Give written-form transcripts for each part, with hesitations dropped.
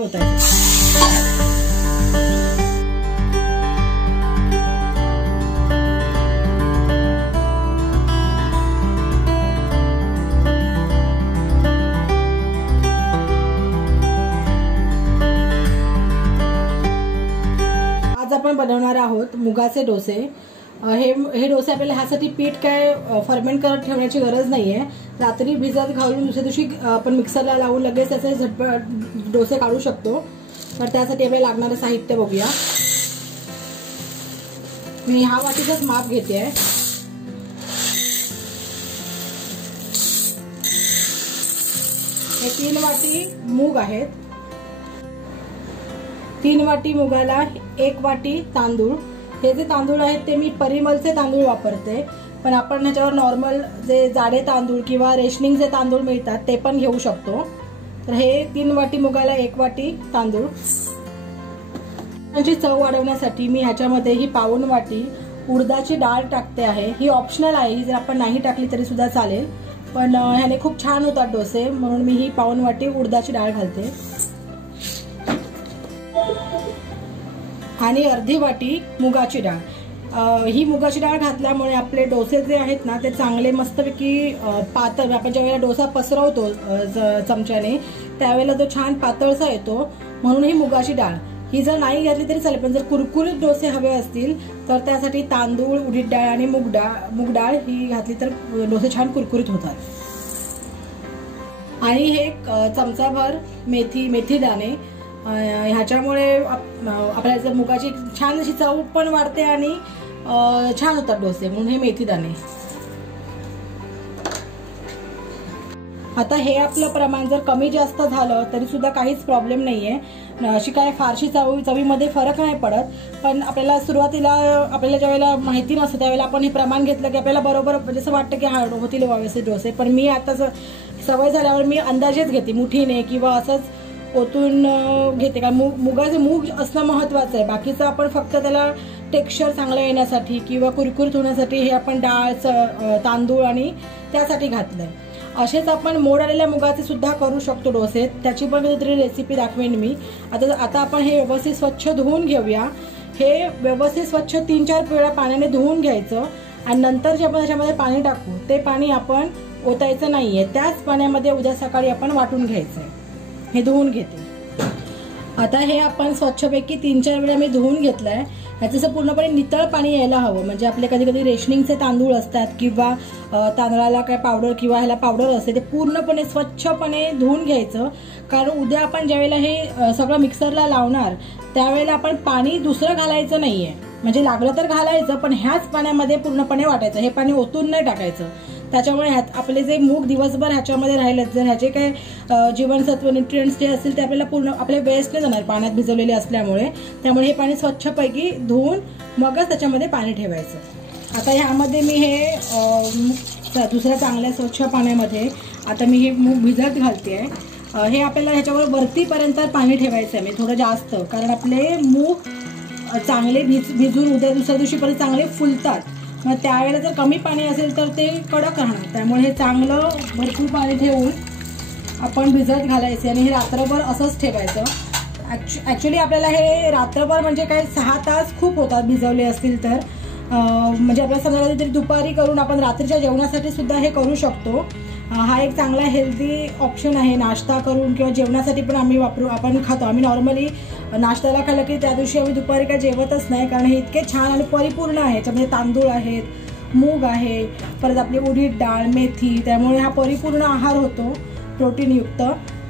आज आपण बनवणार आहोत मुगाचे डोसे। हे डोसे आपल्याला ह्यासाठी पीठ काय फर्मेंट करत ठेवण्याची गरज नाहीये। रात्री भिजत घालून दुसऱ्या दिवशी आपण मिक्सरला लावून लगेच त्याचे झटपट डोसे काढू शकतो। तर त्यासाठी आपल्याला लागणारे साहित्य बघूया। मी ह्या वाटीचंच माप घेते आहे। हे 3 वाटी मूग आहेत। 3 वाटी मुगाला 1 वाटी तांदूळ। हे जे तांदूळ आहेत ते मी परिमलचे तांदूळ वापरते, पण आपण ह्याच्यावर नॉर्मल जे जाडे तांदूळ किंवा रेशनिंगचे तांदूळ मिळतात ते पण घेऊ शकतो। तर हे 3 वाटी मुगाला 1 वाटी तांदूळ। त्याची चव वाढवण्यासाठी मी ह्याच्यामध्ये ही पाऊण वाटी उडदाची डाळ टाकते आहे। ही ऑप्शनल आहे, ही जर आपण नाही टाकली तरी सुद्धा चालेल, पण ह्याने खूप छान होतात डोसे, म्हणून मी ही पाऊण वाटी उडदाची डाळ घालते। आणि अर्धी वाटी मुगाची डाळ। ही मुगाची डाळ घातल्यामुळे आपले डोसे जे आहेत ना ते चांगले मस्तपैकी पातळ, आपण ज्या वेळेला डोसा पसरवतो चमच्याने त्यावेळेला तो छान पातळसा येतो, म्हणून ही मुगाची डाळ। ही जर नाही घातली तरी चालेल, पण जर कुरकुरीत डोसे हवे असतील तर त्यासाठी तांदूळ, उडीद डाळ आणि मूग डाळ ही घातली तर डोसे छान कुरकुरीत होतात। आणि हे चमचाभर मेथी दाणे। ह्याच्यामुळे आपल्याला मुगाची छान अशी चव पण वाढते आणि छान होतात डोसे, म्हणून हे मेथी दाणे। आता हे आपलं प्रमाण जर कमी जास्त झालं तरी सुद्धा काहीच प्रॉब्लेम नाहीये। अशी काय फारशी चवीमध्ये फरक नाही पडत, पण आपल्याला सुरुवातीला आपल्याला ज्यावेळेला माहिती नसतं त्यावेळेला आपण हे प्रमाण घेतलं की आपल्याला बरोबर जसं वाटतं की हा होतील व्यवस्थित डोसे। पण मी आता सवय झाल्यावर मी अंदाजेच घेते, मुठीने किंवा असंच ओतून घेते, का मूग असणं महत्वाचं आहे। बाकीचं आपण फक्त त्याला टेक्स्चर चांगलं येण्यासाठी किंवा कुरकुरीत होण्यासाठी हे आपण डाळ, तांदूळ आणि त्यासाठी घातलंय। असेच आपण मोड आलेल्या मुगाचे सुद्धा करू शकतो डोसे, त्याची पण कधीतरी रेसिपी दाखवेन मी। आता आपण हे व्यवस्थित स्वच्छ धुवून घेऊया। हे व्यवस्थित स्वच्छ 3-4 वेळा पाण्याने धुवून घ्यायचं आणि नंतर जे आपण त्याच्यामध्ये पाणी टाकू ते पाणी आपण ओतायचं नाहीये, त्याच पाण्यामध्ये उद्या सकाळी आपण वाटून घ्यायचंय। हे धुवून घेते। आता हे आपण स्वच्छपैकी 3-4 वेळा मी धुवून घेतलंय। ह्याचं पूर्णपणे नितळ पाणी यायला हवं, म्हणजे आपले कधी कधी रेशनिंगचे तांदूळ असतात किंवा तांदळाला काय पावडर किंवा ह्याला पावडर असते, ते पूर्णपणे स्वच्छपणे धुवून घ्यायचं। कारण उद्या आपण ज्यावेळेला हे सगळं मिक्सरला लावणार त्यावेळेला आपण पाणी दुसरं घालायचं नाहीये, म्हणजे लागलं तर घालायचं पण ह्याच पाण्यामध्ये पूर्णपणे वाटायचं। हे पाणी ओतून नाही टाकायचं, त्याच्यामुळे आपले जे मूग दिवसभर ह्याच्यामध्ये राहिले जर ह्याचे काय जीवनसत्व न्यूट्रिएंट्स जे असतील ते आपल्याला पूर्ण आपले वेस्ट नाही जाणार पाण्यात भिजवलेले असल्यामुळे। त्यामुळे हे पाणी स्वच्छपैकी धुवून मगच त्याच्यामध्ये पाणी ठेवायचं। आता ह्यामध्ये मी हे दुसऱ्या चांगल्या स्वच्छ पाण्यामध्ये आता मी हे मूग भिजत घालते आहे। हे आपल्याला ह्याच्यावर वरतीपर्यंत पाणी ठेवायचं आहे, म्हणजे थोडं जास्त, कारण आपले मूग चांगले भिजून उद्या दुसऱ्या दिवशीपर्यंत चांगले फुलतात। मग त्यावेळेला जर कमी पाणी असेल तर ते कडक राहणार, त्यामुळे हे चांगलं भरपूर पाणी ठेवून आपण भिजत घालायचे आणि हे रात्रभर असंच ठेवायचं। ॲक्च्युली आपल्याला हे रात्रभर म्हणजे काय 6 तास खूप होतात भिजवले असतील तर, म्हणजे आपल्याला समजा कधीतरी दुपारी करून आपण रात्रीच्या जेवणासाठी सुद्धा हे करू शकतो। हा एक चांगला हेल्दी ऑप्शन आहे। नाश्ता करून किंवा जेवणासाठी पण आपण खातो। आम्ही नॉर्मली नाश्त्याला खाल्लं की त्या दिवशी आम्ही दुपारी काय जेवतच नाही, कारण हे इतके छान आणि परिपूर्ण आहे। याच्यामध्ये तांदूळ आहेत, मूग आहे, परत आपली उडीद डाळ, मेथी, त्यामुळे हा परिपूर्ण आहार होतो प्रोटीनयुक्त।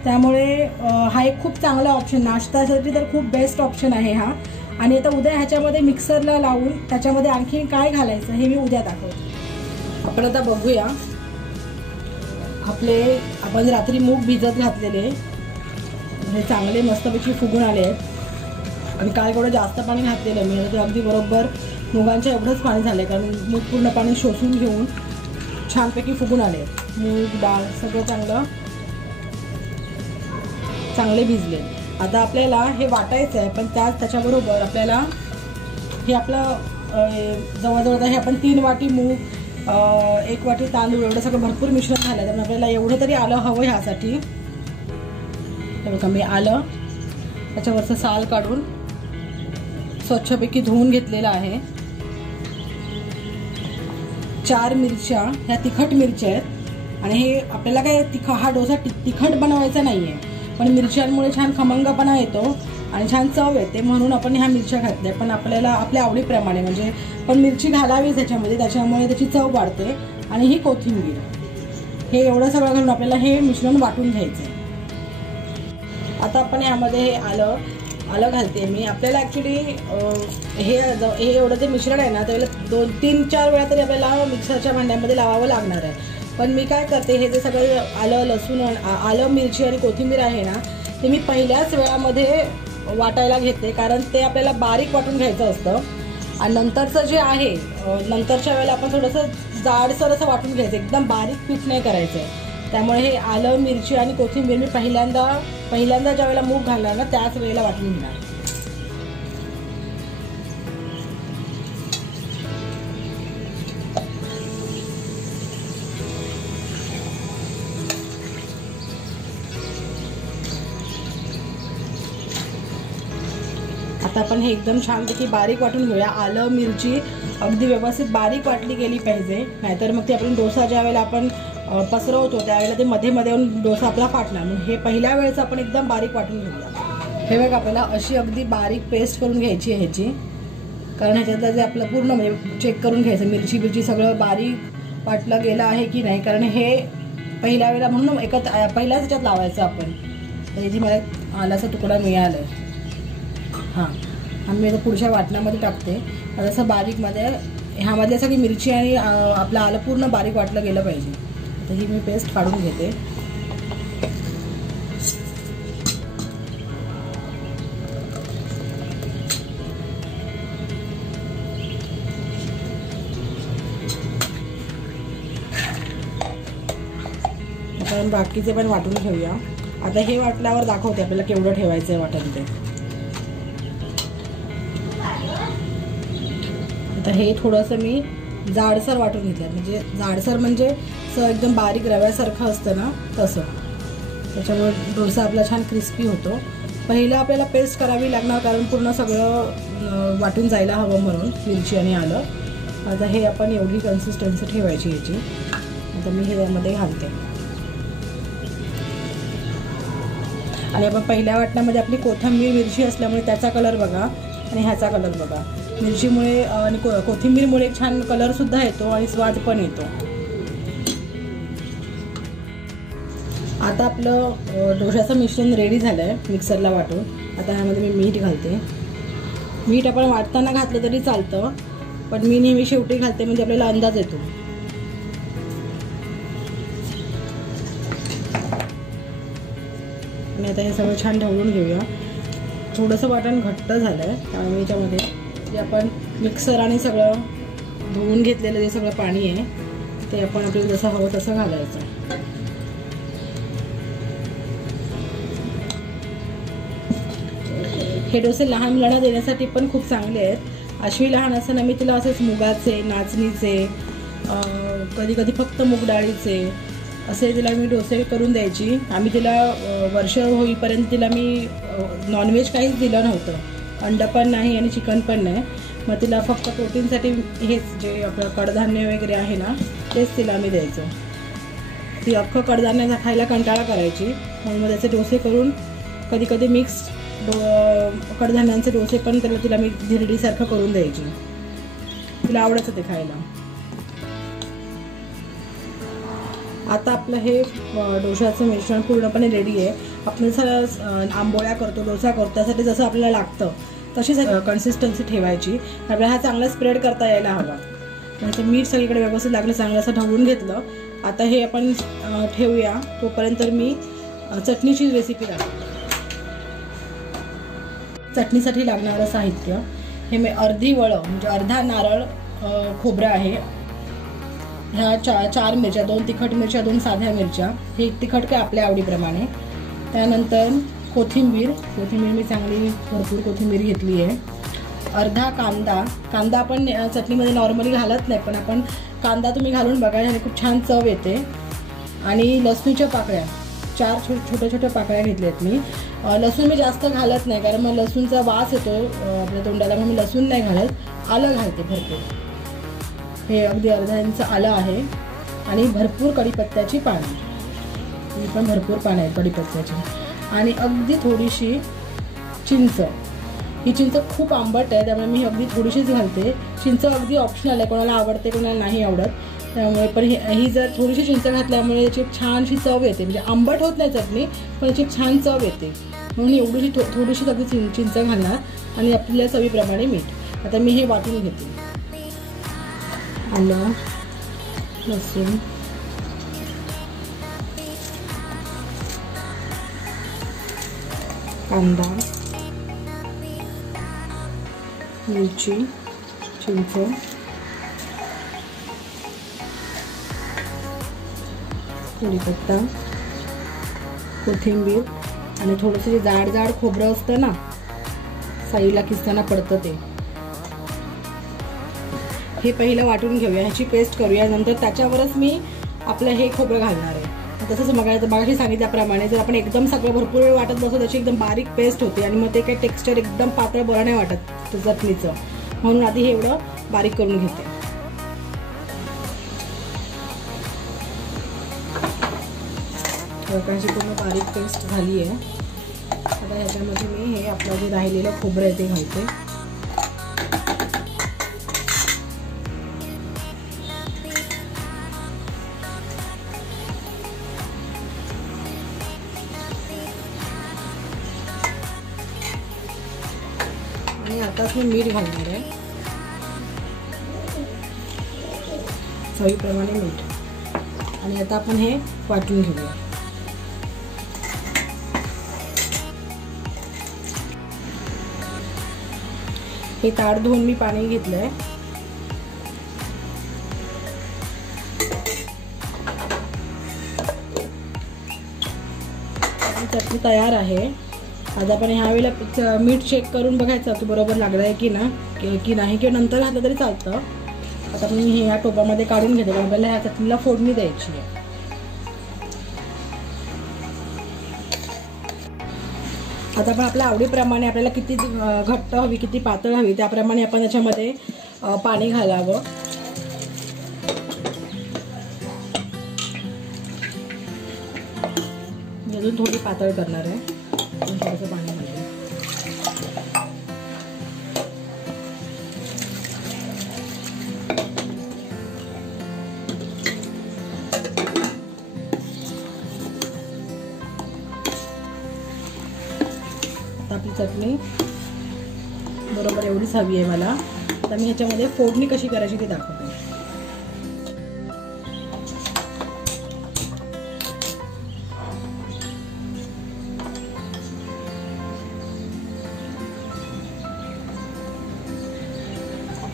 त्यामुळे हा एक खूप चांगला ऑप्शन, नाश्त्यासाठी तर खूप बेस्ट ऑप्शन आहे हा। आणि आता उद्या ह्याच्यामध्ये मिक्सरला लावून त्याच्यामध्ये आणखी काय घालायचं हे मी उद्या दाखवते। आपण आता बघूया। आपण रात्री मूग भिजत घातलेले हे चांगले मस्तपैकी फुगून आले आहेत आणि काल थोडं जास्त पाणी घातलेलं मी, ते अगदी बरोबर मुगांच्या एवढंच पाणी झालंय, कारण मूग पूर्ण पाणी शोषून घेऊन छानपैकी फुगून आले। मूग डाळ सगळं चांगले भिजले। आता आपल्याला हे वाटायचं आहे, पण त्याच्याबरोबर आपल्याला हे आपलं जवळजवळ हे आपण 3 वाटी मूग, 1 वाटी तांदूळ एवढं सगळं भरपूर मिश्रण झालं, त्यामुळे आपल्याला एवढं तरी आलं हवं ह्यासाठी। तर बघा मी आलं त्याच्यावरचं साल काढून स्वच्छपैकी धुवून घेतलेला आहे. 4 मिरच्या, ह्या तिखट मिरच्या आहेत आणि हे आपल्याला काय हा डोसा तिखट बनवायचा नाहीये, पण मिरच्यांमुळे छान खमंगपणा येतो आणि छान चव येते म्हणून आपण ह्या मिरच्या घातल्या. पण आपल्याला आपल्या आवडीप्रमाणे म्हणजे पण मिरची घालावी त्याच्यामध्ये, त्याच्यामुळे त्याची चव वाढते. आणि ही कोथिंबीर, हे एवढं सगळं घालून आपल्याला हे मिश्रण वाटून घ्यायचं. आता आपण यामध्ये हे आलं घालते मी. आपल्याला ॲक्च्युली हे एवढं जे मिश्रण आहे ना त्याला 2-3-4 वेळा तरी आपल्याला मिक्सरच्या भांड्यामध्ये लावावं लागणार आहे. पण मी काय करते, हे जे सगळं आलं, लसूण, आलं, मिरची आणि कोथिंबीर आहे ना ते मी पहिल्याच वेळामध्ये वाटायला घेते, कारण ते आपल्याला बारीक वाटून घ्यायचं असतं. आणि नंतरचं जे आहे नंतरच्या वेळेला आपण थोडंसं जाडसर असं वाटून घ्यायचं, एकदम बारीक पीठ नाही करायचं. त्यामुळे हे आलं, मिरची आणि कोथिंबीर मी पहिल्यांदा ज्या वेळेला मूग घालणार ना त्याच वेळेला वाटून घेणार. आता आपण हे एकदम छानपैकी बारीक वाटून घेऊया. आलं, मिरची अगदी व्यवस्थित बारीक वाटली गेली पाहिजे, नाहीतर मग ते आपण डोसा ज्या वेळेला आपण पसरवतो त्यावेळेला ते मध्ये येऊन डोसा आपला फाटणार. म्हणून हे पहिल्या वेळेस आपण एकदम बारीक वाटून घेऊया. हे बघा, आपल्याला अशी अगदी बारीक पेस्ट करून घ्यायची आहे ह्याची, कारण ह्याच्यातलं जे आपलं पूर्ण म्हणजे चेक करून घ्यायचं मिरची सगळं बारीक वाटलं गेलं आहे की नाही, कारण हे पहिल्या वेळेला म्हणून पहिल्याच ह्याच्यात लावायचं आपण. तर ह्याची मला आलाचा तुकडा मिळाला आहे. हां, आम्ही आता पुढच्या वाटणामध्ये टाकते. आता असं बारीकमध्ये ह्यामध्ये सगळी मिरची आणि आपलं आलं पूर्ण बारीक वाटलं गेलं पाहिजे. आता ही मी पेस्ट काढून घेते. आता बाकीचे पण वाटून घेऊया. आता हे वाटल्यावर दाखवते आपल्याला केवढं ठेवायचं आहे वाटण ते. आता हे थोडंसं मी जाडसर वाटून घेतलं, म्हणजे जाडसर म्हणजे एकदम बारीक रव्यासारखं असतं ना तसं. त्याच्यामुळे डोसा आपला छान क्रिस्पी होतो. पहिलं आपल्याला पेस्ट करावी लागणार, कारण पूर्ण सगळं वाटून जायला हवं म्हणून मिरची आणि आलं. आता हे आपण एवढी कन्सिस्टन्सी ठेवायची याची. आता मी हे यामध्ये घालते. आणि आपण पहिल्या वाटण्यामध्ये आपली कोथिंबीर, मिरची असल्यामुळे त्याचा कलर बघा आणि ह्याचा कलर बघा. मिरचीमुळे आणि कोथिंबीरमुळे एक छान कलरसुद्धा येतो आणि स्वाद पण येतो. आता आपलं डोशाचं मिश्रण रेडी झालं आहे मिक्सरला वाटून. आता ह्यामध्ये मी मीठ घालते. मीठ आपण वाटताना घातलं तरी चालतं, पण मी नेहमी शेवटी घालते म्हणजे आपल्याला अंदाज येतो. आणि आता हे सगळं छान ढवळून घेऊया. थोडंसं वाटण घट्ट झालं आहे, त्यामुळे याच्यामध्ये जे आपण मिक्सर आणि सगळं धुवून घेतलेलं जे सगळं पाणी आहे ते आपण आपल्याला जसं हवं तसं घालायचं. हे डोसे लहान मुलांना देण्यासाठी पण खूप चांगले आहेत. अश्वी लहान असताना मी तिला असेच मुगाचे, नाचणीचे, कधी कधी फक्त मूग डाळीचे असे तिला मी डोसे करून द्यायची. आम्ही तिला वर्ष होईपर्यंत तिला मी नॉनव्हेज काहीच दिलं नव्हतं, अंडं पण नाही आणि चिकन पण नाही. मग तिला फक्त प्रोटीनसाठी हेच जे आपलं कडधान्य वगैरे आहे ना तेच तिला आम्ही द्यायचं. ती अख्खं कडधान्य खायला कंटाळा करायची, म्हणून मग त्याचे डोसे करून कधी कधी मिक्स कडधान्यांचे डोसे पण तिला मी धिरडीसारखं करून द्यायची. तिला आवडायचं ते खायला. आता आपलं हे डोशाचं मिश्रण पूर्णपणे रेडी आहे. आपण जसं आंबोळ्या करतो, डोसा करतो त्यासाठी जसं आपल्याला लागतं तशीच कन्सिस्टन्सी ठेवायची. आपल्याला हा चांगला स्प्रेड करता यायला हवा. म्हणजे मीठ सगळीकडे व्यवस्थित लागलं, चांगलं असं ढवळून घेतलं. आता हे आपण ठेवूया. तोपर्यंत मी चटणीची रेसिपी दाखवते. चटणीसाठी लागणारं साहित्य हे मी अर्धी वळं म्हणजे अर्धा नारळ खोबरं आहे. ह्या 4 मिरच्या, 2 तिखट मिरच्या, 2 साध्या मिरच्या. हे तिखट काय आपल्या आवडीप्रमाणे. त्यानंतर कोथिंबीर मी चांगली भरपूर कोथिंबीर घेतली आहे. अर्धा कांदा आपण चटणीमध्ये नॉर्मली घालत नाही, पण आपण कांदा तुम्ही घालून बघा, ह्याने खूप छान चव येते. आणि लसणीच्या पाकळ्या 4 छोट्या छोट्या पाकळ्या घेतल्या आहेत मी. लसूण मी जास्त घालत नाही, कारण मग लसूणचा वास येतो आपल्या तोंडाला, म्हणून मी लसूण नाही घालत. आलं घालते भरपूर. हे अगदी अर्धा इंच आलं आहे आणि भरपूर कढीपत्त्याची पाने. ही पण भरपूर पाने आहेत कढीपत्त्याची. आणि अगदी थोडीशी चिंच. ही चिंच खूप आंबट आहे, त्यामुळे मी अगदी थोडीशीच घालते. चिंच अगदी ऑप्शनल आहे, कोणाला आवडते कोणाला नाही आवडत. त्यामुळे पण ही जर थोडीशी चिंच घातल्यामुळे याची एक छानशी चव येते. म्हणजे आंबट होत नाही चटणी, पण याची छान चव येते. म्हणून एवढीशी थोडीशी अगदी चिंच घालणार आणि आपल्या चवीप्रमाणे मीठ. आता मी हे वाटून घेते. आलं, लसूण, कांदा, मिरची, चिंच, कढीपत्ता, कोथिंबीर आणि थोडंसं जे जाड जाड खोबरं असतं ना, साईला किसताना पडतं ते, हे पहिलं वाटून घेऊया. ह्याची पेस्ट करूया. नंतर त्याच्यावरच मी आपलं हे खोबरं घालणार आहे. तसंच मगाशी सांगितल्याप्रमाणे जर आपण एकदम सगळं भरपूर वेळ वाटत बसतो, त्याची एकदम बारीक पेस्ट होते आणि मग ते काही टेक्स्चर एकदम पातळ बरं नाही वाटत चटणीचं. म्हणून आधी हे एवढं बारीक करून घेते. प्रकारची पूर्ण बारीक पेस्ट झाली आहे. आता ह्याच्यामध्ये मी हे आपलं जे राहिलेलं खोबरं आहे ते घालते. आणि आताच मी मीठ घालणार आहे, चवीप्रमाणे मीठ. आणि आता आपण हे वाटून घेऊया. हे ताट धुवून मी पाणी घेतलंय. चटणी तयार आहे. आज आपण ह्या वेळेला मीठ चेक करून बघायचं की बरोबर लागलं आहे की नाही, किंवा नंतर घातलं तरी चालतं. आता मी हे या टोपामध्ये काढून घेते. आपल्याला ह्या चटणीला फोडणी द्यायची आहे. आता आपण आपल्या आवडीप्रमाणे, आपल्याला किती घट्ट हवी किती पातळ हवी त्याप्रमाणे आपण याच्यामध्ये पाणी घालावं. अजून थोडी पातळ करणार आहे, थोडंसं पाणी घालून. आपली चटणी बरोबर एवढीच हवी आहे मला. तर मी ह्याच्यामध्ये फोडणी कशी करायची ते दाखवते.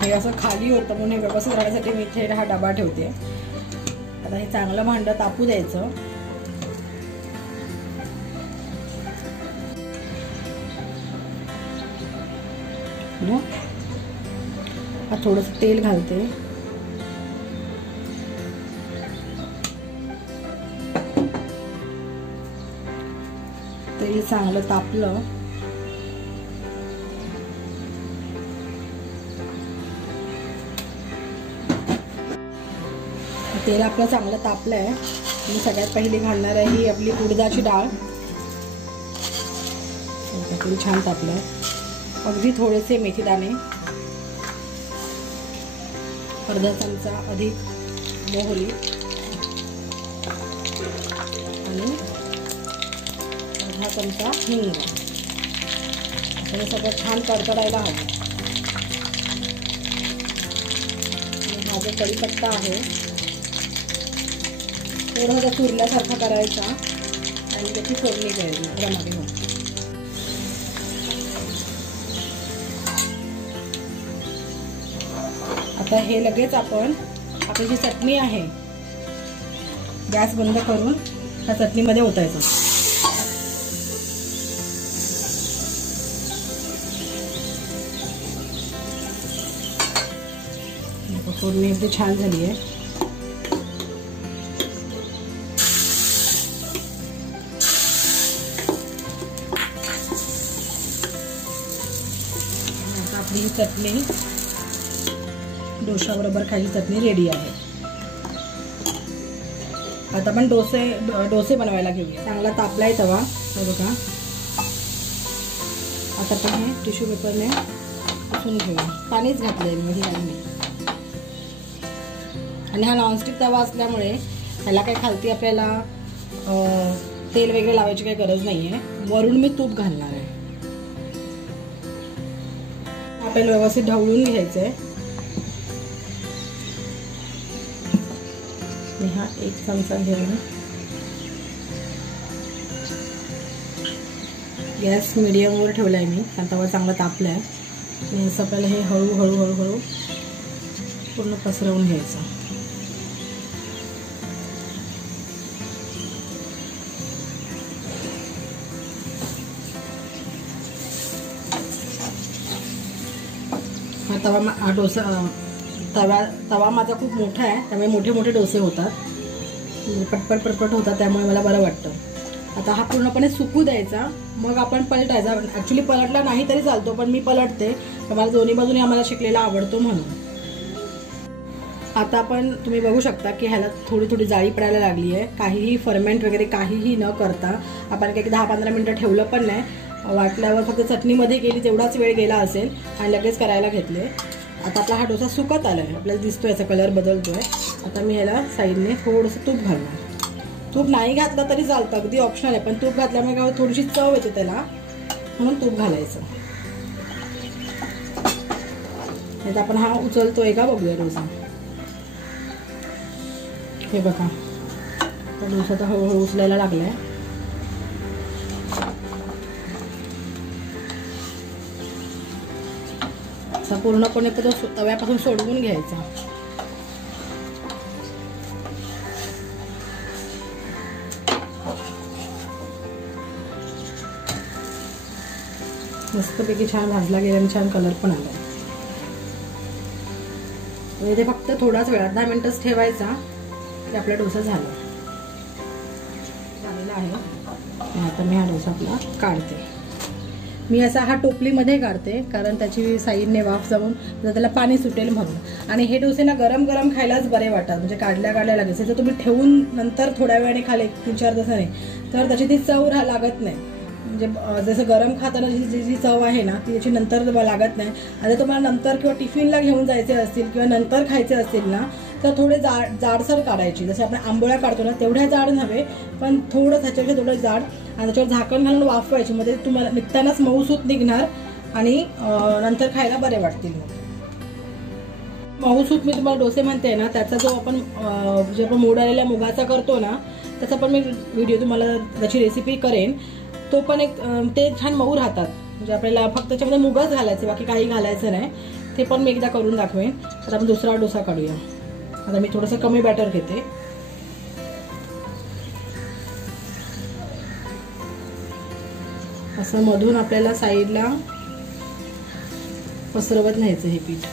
हे असं खाली होतं म्हणून हे व्यवस्थित राहण्यासाठी मी इथे हा डबा ठेवते. आता हे चांगलं भांडं तापू द्यायचं. थोडंसं तेल घालते. तेल चांगलं तापलं तेल आपलं चांगलं तापलंय. मी सगळ्यात पहिली घालणार आहे ही आपली उडदाची डाळ. तेल छान तापलंय. अगदी थोडेसे मेथीदाणे, अर्धा चमचा अधिक मोहरी आणि अर्धा चमचा हिंग. हे सगळं छान तडतडायला हवं. हा जो कढीपत्ता आहे थोडासा चुरल्यासारखा करायचा आणि त्याची फोडणी करायची त्यामध्ये. आता हे लगेच आपण आपली जी चटणी आहे गॅस बंद करून त्या चटणीमध्ये ओतायचं. फोडणी अगदी छान झाली आहे. आपली ही चटणी डोशाबरोबर खायची चटणी रेडी आहे. आता आपण डोसे बनवायला घेऊया. चांगला तापलाय तवा बघा. आता आपण हे टिश्यू पेपरने पुसून घेऊया. पाणीच घातलंय मी आणि हा नॉनस्टिक तवा असल्यामुळे ह्याला काही खालती आपल्याला तेल वगैरे लावायची काही गरज नाहीये. वरून मी तूप घालणार आहे. आपल्याला व्यवस्थित ढवळून घ्यायचंय. मी हा 1 चमचा घेऊन गॅस मीडियमवर ठेवलाय मी. कारण तवा चांगला तापलाय. आणि असं आपल्याला हे हळूहळू पूर्ण पसरवून घ्यायचं. हा डोसा तवा माझा खूप मोठा आहे, त्यामुळे मोठे मोठे डोसे होतात. पटपट होतात, त्यामुळे मला बरं वाटतं. आता हा पूर्णपणे सुकू द्यायचा, मग आपण पलटायचा. ॲक्च्युली पलटला नाही तरी चालतो, पण मी पलटते. मला दोन्ही बाजूने आम्हाला शिकलेला आवडतो म्हणून. आता आपण तुम्ही बघू शकता की ह्याला थोडी जाळी पडायला लागली आहे. काहीही फर्मेंट वगैरे काहीही न करता आपण काही 10-15 मिनटं ठेवलं पण नाही. वाटल्यावर फक्त चटणीमध्ये गेली तेवढाच वेळ गेला असेल आणि लगेच करायला घेतले. आता आपला हा डोसा सुकत आलाय, आपल्याला दिसतोय याचा कलर बदलतोय. आता मी ह्याला साईडने थोडंसं तूप घालणार. तूप नाही घातलं तरी चालतं, अगदी ऑप्शनल आहे. पण तूप घातल्यामुळे काय थोडीशी चव येते त्याला, म्हणून तूप घालायचं. आता आपण हा उचलतोय का बघूया डोसा. हे बघा डोसा तर हळूहळू उचलायला लागलाय. असा पूर्णपणे तो तव्यापासून सोडवून घ्यायचा. मस्तपैकी छान भाजला गेला आणि छान कलर पण आला. म्हणजे फक्त थोडाच वेळात 10 मिनिटच ठेवायचा की आपला डोसा झाला आहे. आता मी हा डोसा आपला काढते. मी असा हा टोपलीमध्ये काढते, कारण त्याची साईडने वाफ जाऊन त्याला पाणी सुटेल म्हणून. आणि हे डोसे ना गरम गरम खायलाच बरे वाटतात, म्हणजे काढल्या लगेच. जर तुम्ही ठेवून नंतर थोड्या वेळाने खाले 3-4 तासाने तर त्याची ती चव लागत नाही. म्हणजे जसं गरम खाताना जी चव आहे ना ती याची नंतर लागत नाही. आता तुम्हाला नंतर किंवा टिफिनला घेऊन जायचे असतील किंवा नंतर खायचे असतील ना तर थोडे जाडसर काढायची. जसे आपण आंबोळ्या काढतो ना तेवढ्या जाड नव्हे, पण थोडं त्याच्यापेक्षा थोडं जाड. आणि त्याच्यावर झाकण घालून वाफवायची, मध्ये तुम्हाला निघतानाच मऊसूत निघणार आणि नंतर खायला बरे वाटतील. मऊसूत मी तुम्हाला डोसे म्हणते ना, त्याचा जो आपण जे आपण मोड आलेल्या मुगाचा करतो ना त्याचा पण मी व्हिडिओ तुम्हाला त्याची रेसिपी करेन. तो पण एक ते छान मऊ राहतात. म्हणजे आपल्याला फक्त त्याच्यामध्ये मुगच घालायचे, बाकी काही घालायचं नाही. ते पण मी एकदा करून दाखवेन. तर आपण दुसरा डोसा काढूया. आता मी थोडंसं कमी बॅटर घेते. असं मधून आपल्याला साईडला पसरवत न्यायचं हे पीठ.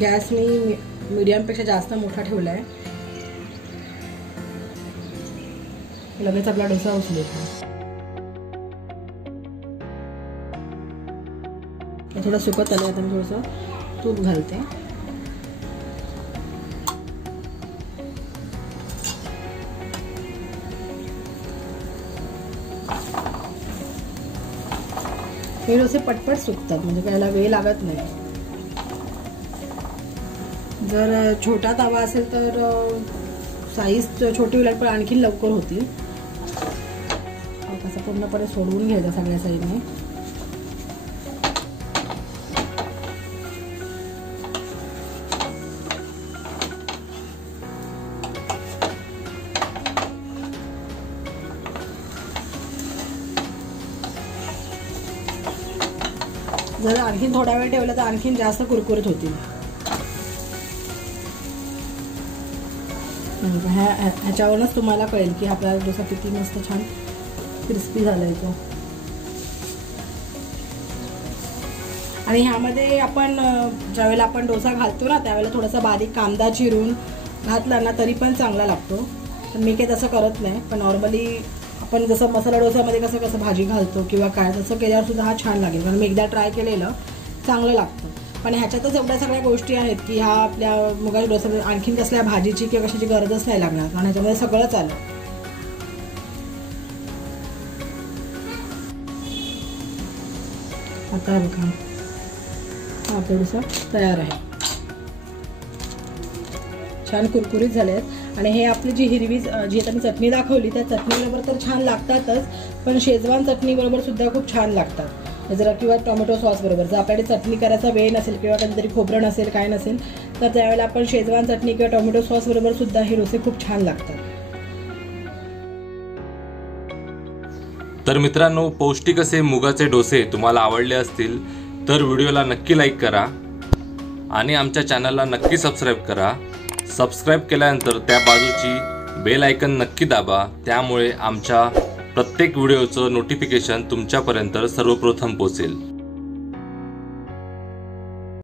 गॅस मी मीडियम पेक्षा जास्त मोठा ठेवलाय. लगेच आपला डोसा उचलेल. थोडं सुकत आलं. आता मी थोडंसं तूप घालते. हे डोसे पटपट सुकतात, म्हणजे त्याला वेळ लागत नाही. जर छोटा तवा असेल तर साईज छोटी होईल पण आणखी लवकर होतील. असं पूर्णपणे सोडवून घ्यायचं सगळ्या साईडने. जर आणखीन थोडा वेळ ठेवला तर आणखीन जास्त कुरकुरीत होतील. ह्याच्यावरूनच तुम्हाला कळेल की आपला डोसा किती मस्त छान क्रिस्पी झालाय तो. आणि ह्यामध्ये आपण ज्यावेळेला आपण डोसा घालतो ना त्यावेळेला थोडासा बारीक कांदा चिरून घातला ना तरी पण चांगला लागतो. पण मी काही तसं करत नाही, पण नॉर्मली आपण जसं मसाला डोसामध्ये कसं भाजी घालतो किंवा काय तसं केल्यावर सुद्धा हा छान लागेल, कारण मी एकदा ट्राय केलेलं चांगलं लागतं. पण ह्याच्यातच एवढ्या सगळ्या गोष्टी आहेत की ह्या आपल्या मुगाच्या डोस्यामध्ये आणखीन कसल्या भाजीची किंवा कशाची गरजच नाही लागणार, कारण ह्याच्यामध्ये सगळंच आलं. आता बघा हा आपला डोसा तयार आहे. छान कुरकुरीत झाले आहेत. आणि हे आपली जी हिरवी जी आता मी चटणी दाखवली त्या चटणीबरोबर तर छान लागतातच, पण शेजवान चटणीबरोबर सुद्धा खूप छान लागतात जरा, किंवा टोमॅटो सॉस बरोबर. जर आपल्याकडे चटणी करायचा वेळ नसेल किंवा कधीतरी खोबरं नसेल काय नसेल तर त्यावेळेला आपण शेजवान चटणी किंवा टोमॅटो सॉस बरोबर सुद्धा हे डोसे खूप छान लागतात. तर मित्रांनो, पौष्टिक असे मुगाचे डोसे तुम्हाला आवडले असतील तर व्हिडिओला नक्की लाईक करा आणि आमच्या चॅनलला नक्की सबस्क्राईब करा. सबस्क्राईब केल्यानंतर त्या बाजूची बेल आयकन नक्की दाबा, त्यामुळे आमच्या प्रत्येक व्हिडिओचं नोटिफिकेशन तुमच्यापर्यंत सर्वप्रथम पोहोचेल.